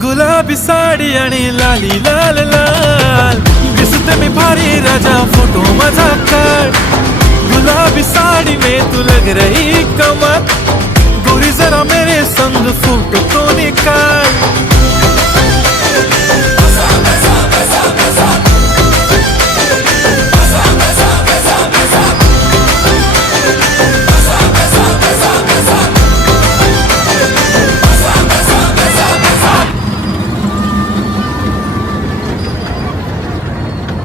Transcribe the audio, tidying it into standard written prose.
गुलाबी साडी आणि लाली लाल लाल दिसते मी भारी राजा फोटो माझा काढ गुलाबी साड़ी में तू लग रही कमर गोरी जरा मेरे संग फोटो तो निकाल